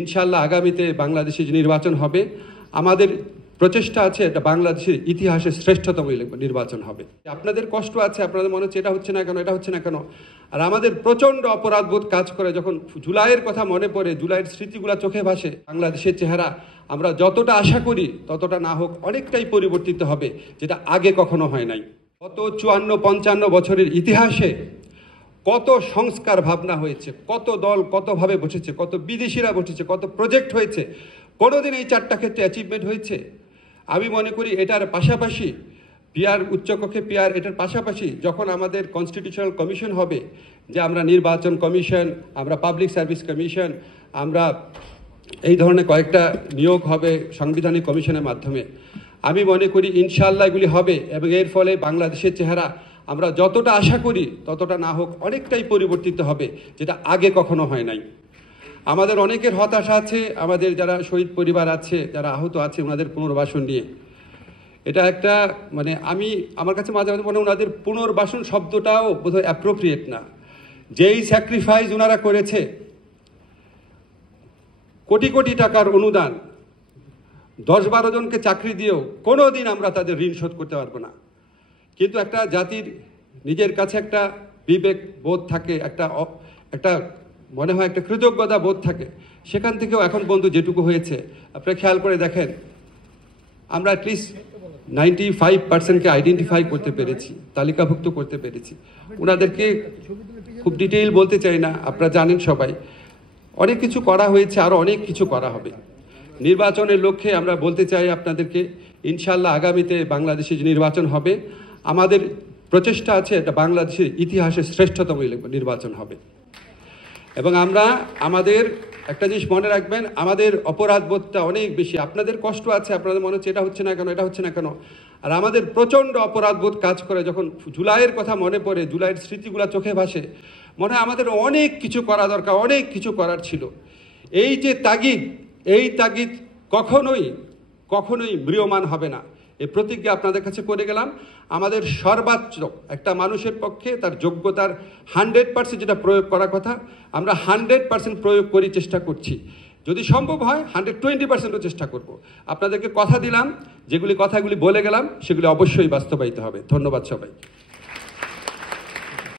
ইনশাআল্লাহ আগামীতে বাংলাদেশে যে নির্বাচন হবে, আমাদের প্রচেষ্টা আছে এটা বাংলাদেশের ইতিহাসে শ্রেষ্ঠতম নির্বাচন হবে। আপনাদের কষ্ট আছে, আপনাদের মনে হচ্ছে এটা হচ্ছে না কেন, এটা হচ্ছে না কেন। আর আমাদের প্রচণ্ড অপরাধবোধ কাজ করে যখন জুলাইয়ের কথা মনে পড়ে, জুলাইয়ের স্মৃতিগুলো চোখে ভাসে। বাংলাদেশের চেহারা আমরা যতটা আশা করি ততটা না হোক অনেকটাই পরিবর্তিত হবে, যেটা আগে কখনো হয় নাই। গত 54-55 বছরের ইতিহাসে কত সংস্কার ভাবনা হয়েছে, কত দল কতভাবে বসেছে, কত বিদেশিরা বসেছে, কত প্রজেক্ট হয়েছে। কোনোদিন এই 4টা ক্ষেত্রে অ্যাচিভমেন্ট হয়েছে? আমি মনে করি এটার পাশাপাশি পিআর উচ্চকক্ষে পিআর, এটার পাশাপাশি যখন আমাদের কনস্টিটিউশনাল কমিশন হবে, যে আমরা নির্বাচন কমিশন, আমরা পাবলিক সার্ভিস কমিশন, আমরা এই ধরনের কয়েকটা নিয়োগ হবে সাংবিধানিক কমিশনের মাধ্যমে, আমি মনে করি ইনশাআল্লাহ এগুলি হবে এবং এর ফলে বাংলাদেশের চেহারা আমরা যতটা আশা করি ততটা না হোক অনেকটাই পরিবর্তিত হবে, যেটা আগে কখনো হয় নাই। আমাদের অনেকের হতাশা আছে, আমাদের যারা শহীদ পরিবার আছে, যারা আহত আছে, ওনাদের পুনর্বাসন নিয়ে। এটা একটা আমার কাছে মাঝে মাঝে মনে হয় ওনাদের পুনর্বাসন শব্দটাও বোধহয় অ্যাপ্রোপ্রিয়েট না। যেই স্যাক্রিফাইস ওনারা করেছে, কোটি কোটি টাকার অনুদান, 10-12 জনকে চাকরি দিয়েও কোনো দিন আমরা তাদের ঋণ শোধ করতে পারবো না। কিন্তু একটা জাতির নিজের কাছে একটা বিবেক বোধ থাকে, একটা মনে হয় একটা কৃতজ্ঞতা বোধ থাকে। সেখান থেকেও এখন পর্যন্ত যেটুকু হয়েছে আপনারা খেয়াল করে দেখেন, আমরা অ্যাটলিস্ট 95%কে আইডেন্টিফাই করতে পেরেছি, তালিকাভুক্ত করতে পেরেছি। ওনাদেরকে খুব ডিটেইল বলতে চাই না, আপনারা জানেন সবাই। অনেক কিছু করা হয়েছে, আরও অনেক কিছু করা হবে। নির্বাচনের লক্ষ্যে আমরা বলতে চাই আপনাদেরকে, ইনশাআল্লাহ আগামীতে বাংলাদেশে যে নির্বাচন হবে, আমাদের প্রচেষ্টা আছে এটা বাংলাদেশের ইতিহাসে শ্রেষ্ঠতম নির্বাচন হবে। এবং আমাদের একটা জিনিস মনে রাখবেন, আমাদের অপরাধবোধটা অনেক বেশি। আপনাদের কষ্ট আছে, আপনাদের মনে হচ্ছে এটা হচ্ছে না কেন, এটা হচ্ছে না কেন। আর আমাদের প্রচণ্ড অপরাধবোধ কাজ করে যখন জুলাইয়ের কথা মনে পড়ে, জুলাইয়ের স্মৃতিগুলো চোখে ভাসে। মনে হয় আমাদের অনেক কিছু করা দরকার, অনেক কিছু করার ছিল। এই যে তাগিদ, এই তাগিদ কখনোই ম্রিয়মান হবে না। এই প্রতিজ্ঞা আপনাদের কাছে করে গেলাম। আমাদের সর্বোচ্চ একটা মানুষের পক্ষে তার যোগ্যতার 100% যেটা প্রয়োগ করার কথা, আমরা 100% প্রয়োগ করি, চেষ্টা করছি। যদি সম্ভব হয় 120%ও চেষ্টা করব। আপনাদেরকে কথা দিলাম, যেগুলি কথাগুলি বলে গেলাম সেগুলি অবশ্যই বাস্তবায়িত হবে। ধন্যবাদ সবাই।